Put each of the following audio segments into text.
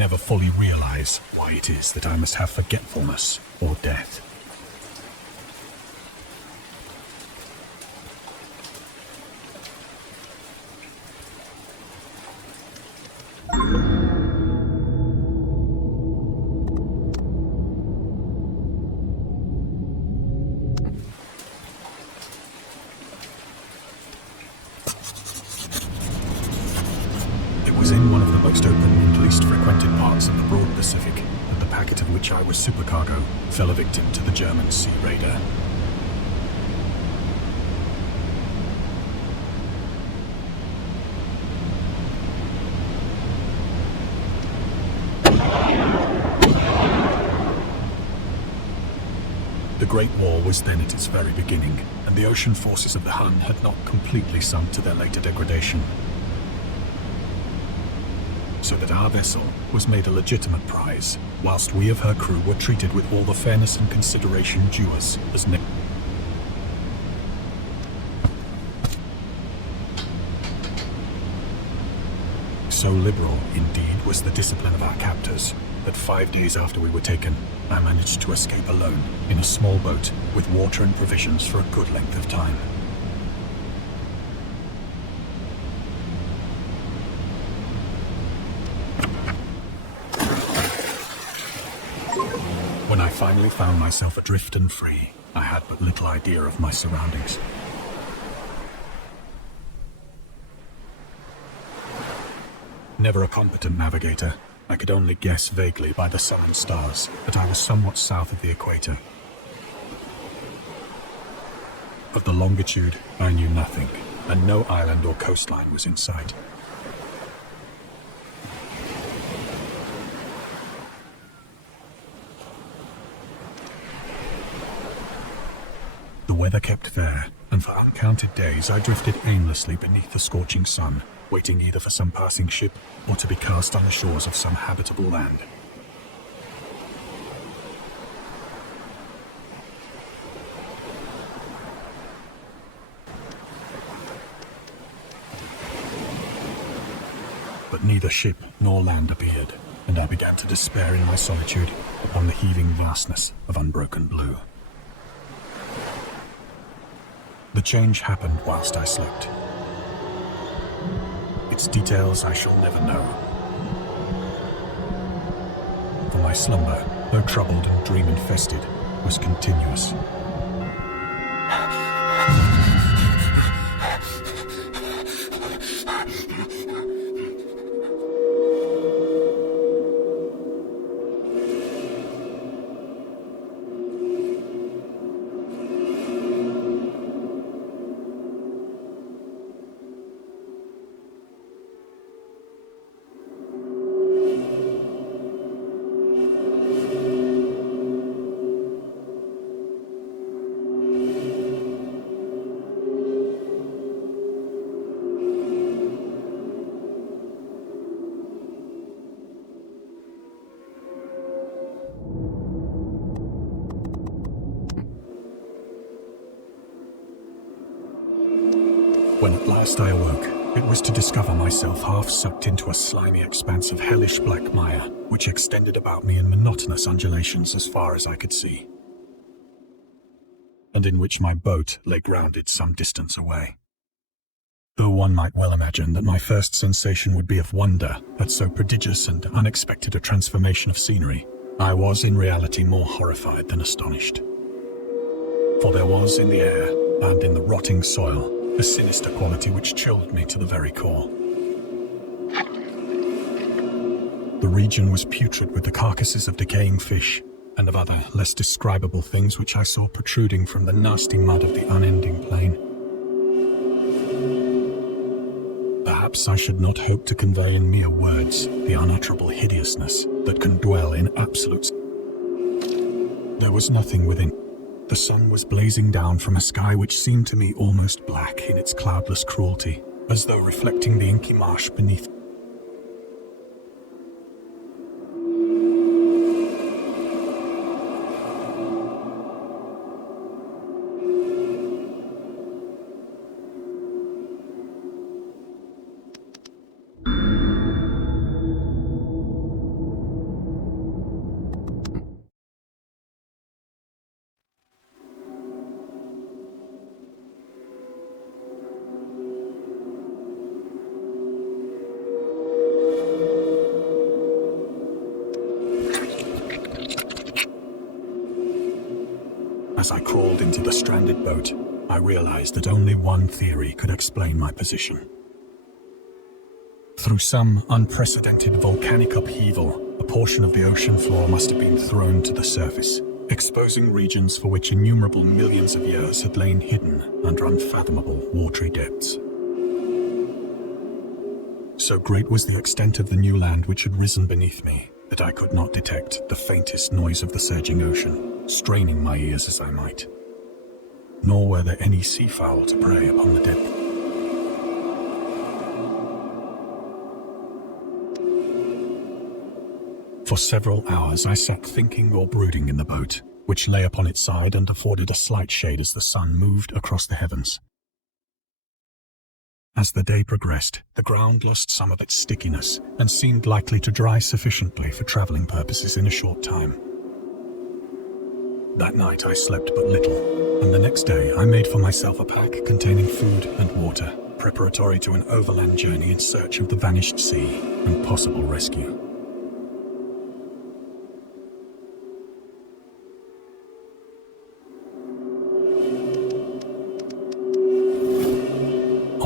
never fully realize why it is that I must have forgetfulness or death. It was in one of the most open and least frequented parts of the broad Pacific that the packet of which I was supercargo fell a victim to the German sea raider. The Great War was then at its very beginning, and the ocean forces of the Hun had not completely sunk to their later degradation. So that our vessel was made a legitimate prize, whilst we of her crew were treated with all the fairness and consideration due us as So liberal, indeed, was the discipline of our captors, that 5 days after we were taken, I managed to escape alone in a small boat with water and provisions for a good length of time. When I finally found myself adrift and free, I had but little idea of my surroundings. Never a competent navigator, I could only guess vaguely by the sun and stars that I was somewhat south of the equator. Of the longitude, I knew nothing, and no island or coastline was in sight. The weather kept fair, and for uncounted days I drifted aimlessly beneath the scorching sun, waiting either for some passing ship or to be cast on the shores of some habitable land. But neither ship nor land appeared, and I began to despair in my solitude upon the heaving vastness of unbroken blue. The change happened whilst I slept. Its details I shall never know. For my slumber, though troubled and dream-infested, was continuous. When at last I awoke, it was to discover myself half sucked into a slimy expanse of hellish black mire, which extended about me in monotonous undulations as far as I could see, and in which my boat lay grounded some distance away. Though one might well imagine that my first sensation would be of wonder at so prodigious and unexpected a transformation of scenery, I was in reality more horrified than astonished. For there was in the air, and in the rotting soil, a sinister quality which chilled me to the very core. The region was putrid with the carcasses of decaying fish, and of other, less describable things which I saw protruding from the nasty mud of the unending plain. Perhaps I should not hope to convey in mere words the unutterable hideousness that can dwell in absolutes. There was nothing within. The sun was blazing down from a sky which seemed to me almost black in its cloudless cruelty, as though reflecting the inky marsh beneath. As I crawled into the stranded boat, I realized that only one theory could explain my position. Through some unprecedented volcanic upheaval, a portion of the ocean floor must have been thrown to the surface, exposing regions for which innumerable millions of years had lain hidden under unfathomable watery depths. So great was the extent of the new land which had risen beneath me that I could not detect the faintest noise of the surging ocean, straining my ears as I might. Nor were there any seafowl to prey upon the depth. For several hours I sat thinking or brooding in the boat, which lay upon its side and afforded a slight shade as the sun moved across the heavens. As the day progressed, the ground lost some of its stickiness and seemed likely to dry sufficiently for traveling purposes in a short time. That night I slept but little, and the next day I made for myself a pack containing food and water, preparatory to an overland journey in search of the vanished sea and possible rescue.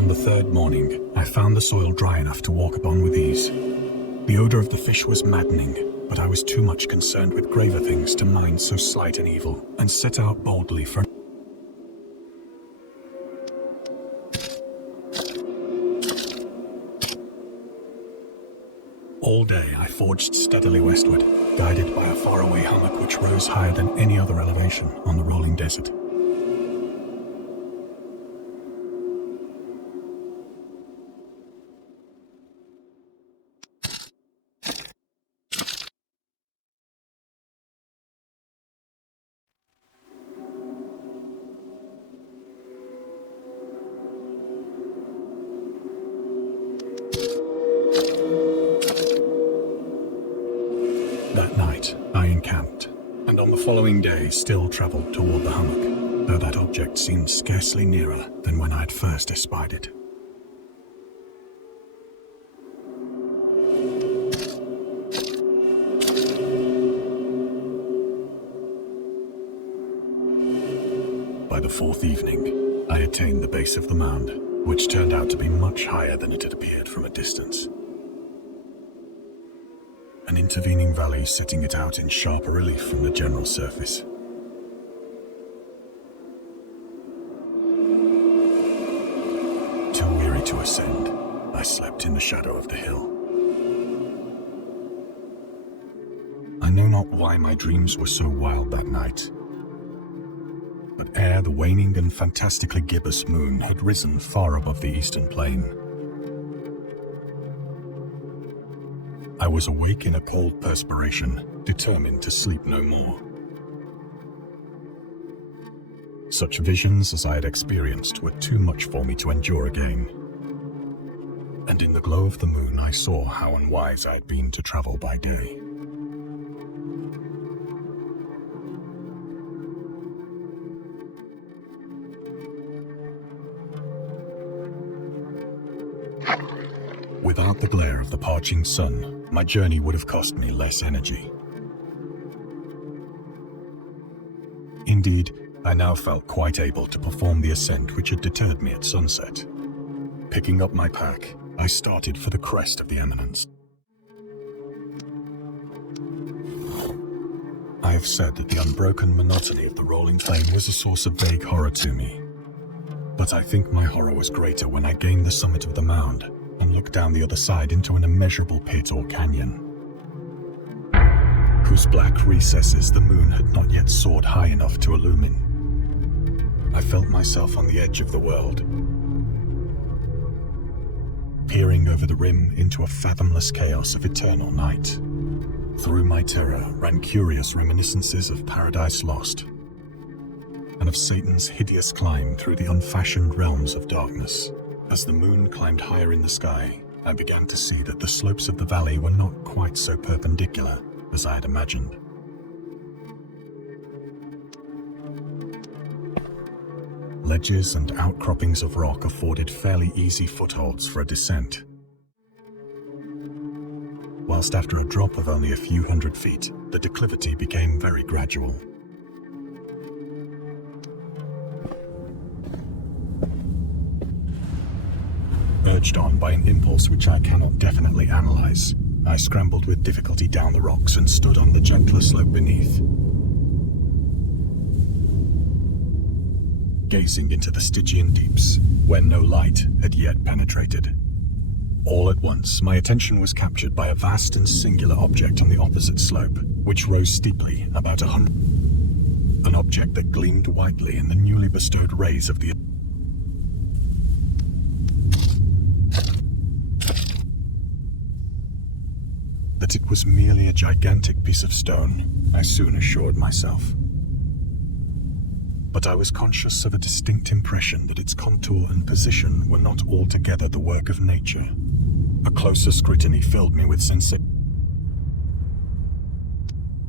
On the third morning, I found the soil dry enough to walk upon with ease. The odor of the fish was maddening, but I was too much concerned with graver things to mind so slight an evil, and set out boldly for All day I forged steadily westward, guided by a faraway hummock which rose higher than any other elevation on the rolling desert. That night, I encamped, and on the following day still travelled toward the hummock, though that object seemed scarcely nearer than when I had first espied it. By the fourth evening, I attained the base of the mound, which turned out to be much higher than it had appeared from a distance. An intervening valley setting it out in sharp relief from the general surface. Too weary to ascend, I slept in the shadow of the hill. I knew not why my dreams were so wild that night, but ere the waning and fantastically gibbous moon had risen far above the eastern plain, I was awake in a cold perspiration, determined to sleep no more. Such visions as I had experienced were too much for me to endure again. And in the glow of the moon I saw how unwise I had been to travel by day. Without the glare of the parching sun, my journey would have cost me less energy. Indeed, I now felt quite able to perform the ascent which had deterred me at sunset. Picking up my pack, I started for the crest of the eminence. I have said that the unbroken monotony of the rolling plain was a source of vague horror to me. But I think my horror was greater when I gained the summit of the mound and looked down the other side into an immeasurable pit or canyon, whose black recesses the moon had not yet soared high enough to illumine. I felt myself on the edge of the world, peering over the rim into a fathomless chaos of eternal night. Through my terror ran curious reminiscences of Paradise Lost, and of Satan's hideous climb through the unfashioned realms of darkness. As the moon climbed higher in the sky, I began to see that the slopes of the valley were not quite so perpendicular as I had imagined. Ledges and outcroppings of rock afforded fairly easy footholds for a descent, whilst after a drop of only a few hundred feet, the declivity became very gradual. Urged on by an impulse which I cannot definitely analyze, I scrambled with difficulty down the rocks and stood on the gentler slope beneath, gazing into the Stygian deeps, where no light had yet penetrated. All at once, my attention was captured by a vast and singular object on the opposite slope, which rose steeply about 100. An object that gleamed whitely in the newly bestowed rays of the... That it was merely a gigantic piece of stone, I soon assured myself. But I was conscious of a distinct impression that its contour and position were not altogether the work of nature. A closer scrutiny filled me with sensation.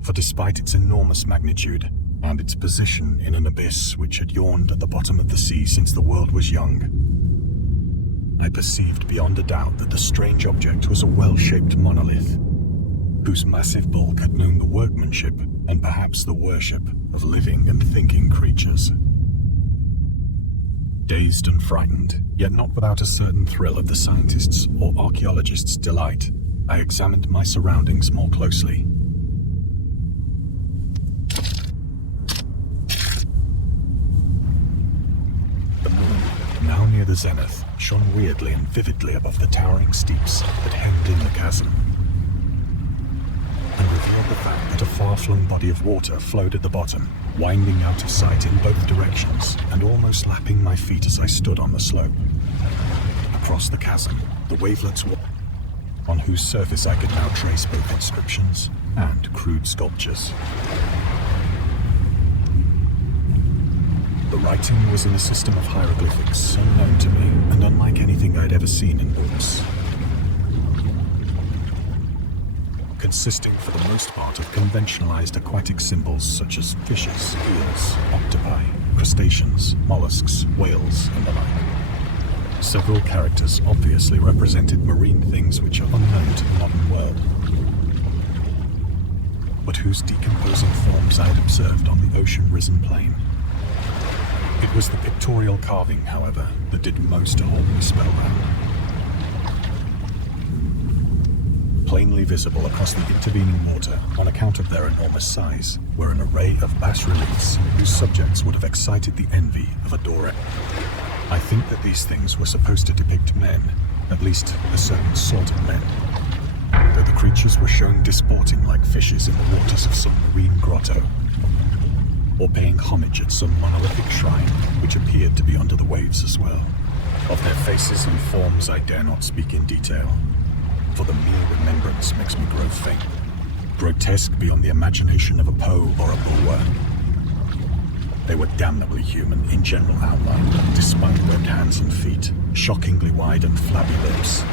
For despite its enormous magnitude, and its position in an abyss which had yawned at the bottom of the sea since the world was young, I perceived beyond a doubt that the strange object was a well-shaped monolith, whose massive bulk had known the workmanship and perhaps the worship of living and thinking creatures. Dazed and frightened, yet not without a certain thrill of the scientist's or archaeologist's delight, I examined my surroundings more closely. The moon, now near the zenith, shone weirdly and vividly above the towering steeps that hemmed in the chasm, and revealed the fact that a far-flung body of water flowed at the bottom, winding out of sight in both directions and almost lapping my feet as I stood on the slope. Across the chasm, the wavelets on whose surface I could now trace both inscriptions and crude sculptures. The writing was in a system of hieroglyphics unknown to me and unlike anything I'd ever seen in books, consisting for the most part of conventionalized aquatic symbols such as fishes, eels, octopi, crustaceans, mollusks, whales, and the like. Several characters obviously represented marine things which are unknown to the modern world, but whose decomposing forms I had observed on the ocean-risen plain. It was the pictorial carving, however, that did most to hold me spellbound. Plainly visible across the intervening water, on account of their enormous size, were an array of bas-reliefs whose subjects would have excited the envy of a Dore. I think that these things were supposed to depict men, at least a certain sort of men, though the creatures were shown disporting like fishes in the waters of some marine grotto, or paying homage at some monolithic shrine which appeared to be under the waves as well. Of their faces and forms I dare not speak in detail, for the mere remembrance makes me grow faint, grotesque beyond the imagination of a Poe or a Bulwer. They were damnably human in general outline, despite webbed hands and feet, shockingly wide and flabby lips,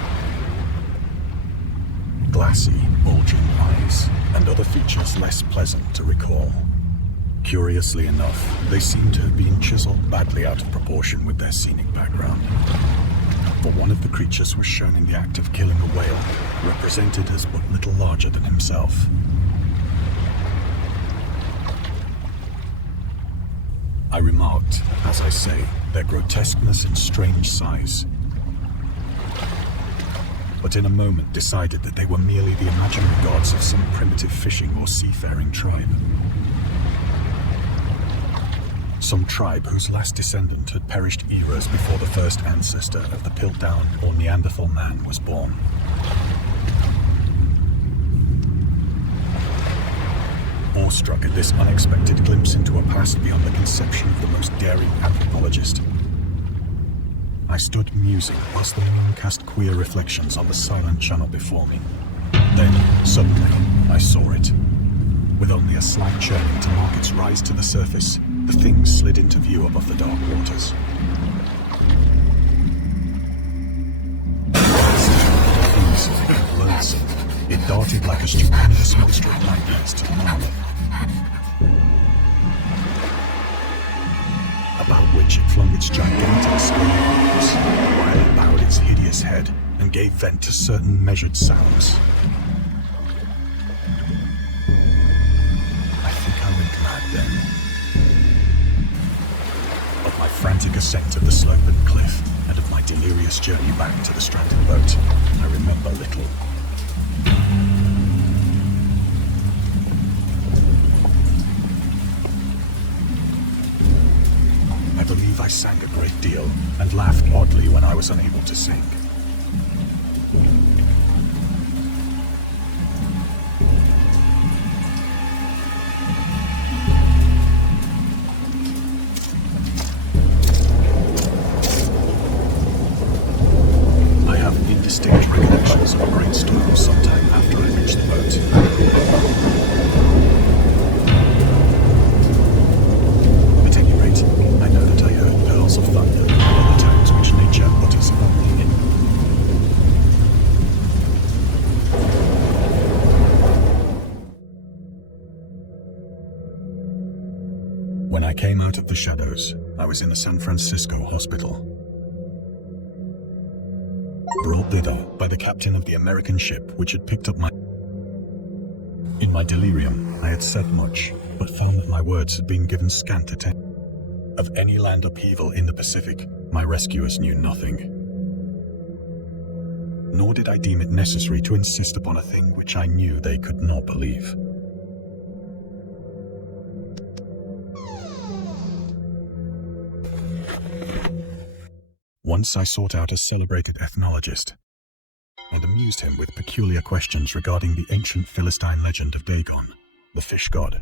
glassy, bulging eyes, and other features less pleasant to recall. Curiously enough, they seemed to have been chiseled badly out of proportion with their scenic background. For one of the creatures was shown in the act of killing a whale, represented as but little larger than himself. I remarked, as I say, their grotesqueness and strange size, but in a moment decided that they were merely the imaginary gods of some primitive fishing or seafaring tribe. Some tribe whose last descendant had perished eras before the first ancestor of the Piltdown or Neanderthal man was born. Awestruck at this unexpected glimpse into a past beyond the conception of the most daring anthropologist, I stood musing whilst the moon cast queer reflections on the silent channel before me. Then, suddenly, I saw it. With only a slight churning to mark its rise to the surface, the thing slid into view above the dark waters. Easily and loathsome, it darted like a stupendous monster of nightmares to the monolith, about which it flung its gigantic scaly arms, while it bowed its hideous head and gave vent to certain measured sounds. I think I went mad then. Of my frantic ascent of the slope and cliff, and of my delirious journey back to the stranded boat, I remember little. I believe I sang a great deal and laughed oddly when I was unable to sing. I have indistinct recollections of a great storm sometime after I reached the boat. At any rate, I know that I heard pearls of thunder and other tones which nature utters only in. When I came out of the shadows, I was in a San Francisco hospital. Brought thither by the captain of the American ship which had picked up my... In my delirium, I had said much, but found that my words had been given scant attention. Of any land upheaval in the Pacific, my rescuers knew nothing. Nor did I deem it necessary to insist upon a thing which I knew they could not believe. Once I sought out a celebrated ethnologist and amused him with peculiar questions regarding the ancient Philistine legend of Dagon, the fish god.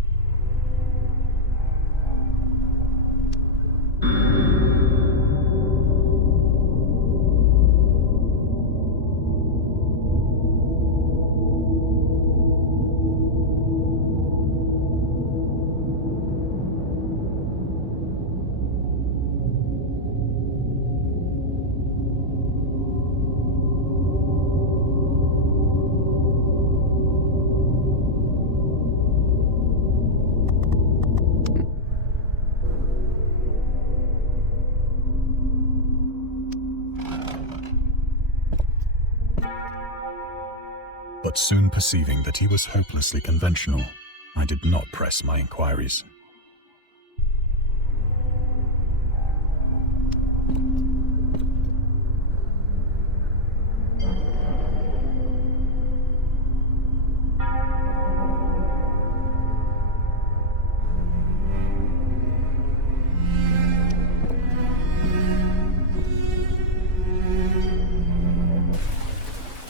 But soon perceiving that he was hopelessly conventional, I did not press my inquiries.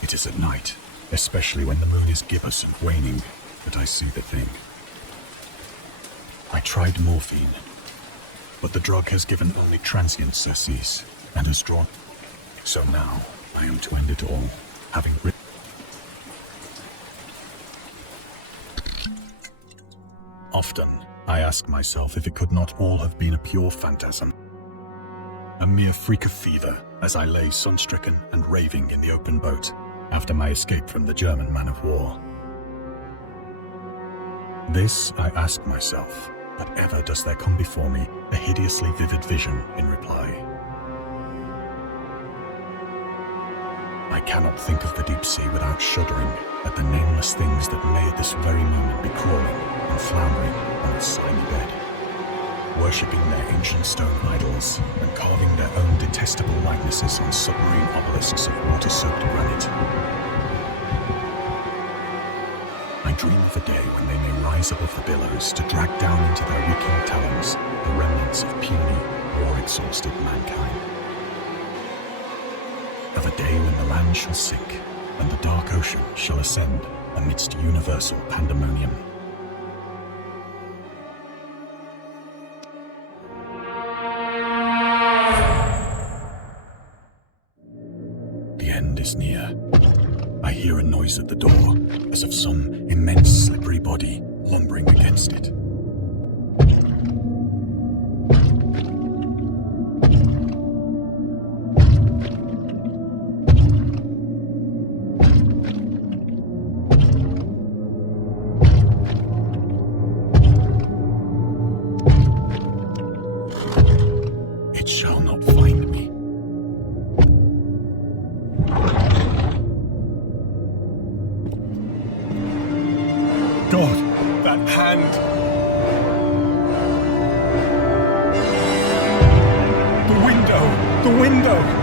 It is at night, especially when the moon is gibbous and waning, that I see the thing. I tried morphine, but the drug has given only transient surcease and has drawn. So now I am to end it all, having written. Often I ask myself if it could not all have been a pure phantasm, a mere freak of fever as I lay sun-stricken and raving in the open boat after my escape from the German man-of-war. This I ask myself, but ever does there come before me a hideously vivid vision in reply. I cannot think of the deep sea without shuddering at the nameless things that may at this very moment be crawling and floundering on its slimy bed, worshipping their ancient stone idols and carving their own detestable likenesses on submarine obelisks of water-soaked granite. I dream of a day when they may rise above the billows to drag down into their reeking talons the remnants of puny, war-exhausted mankind. Of a day when the land shall sink and the dark ocean shall ascend amidst universal pandemonium. The end is near. I hear a noise at the door, as of some immense slippery body lumbering against it. It shall not find me. God, that hand! The window! The window!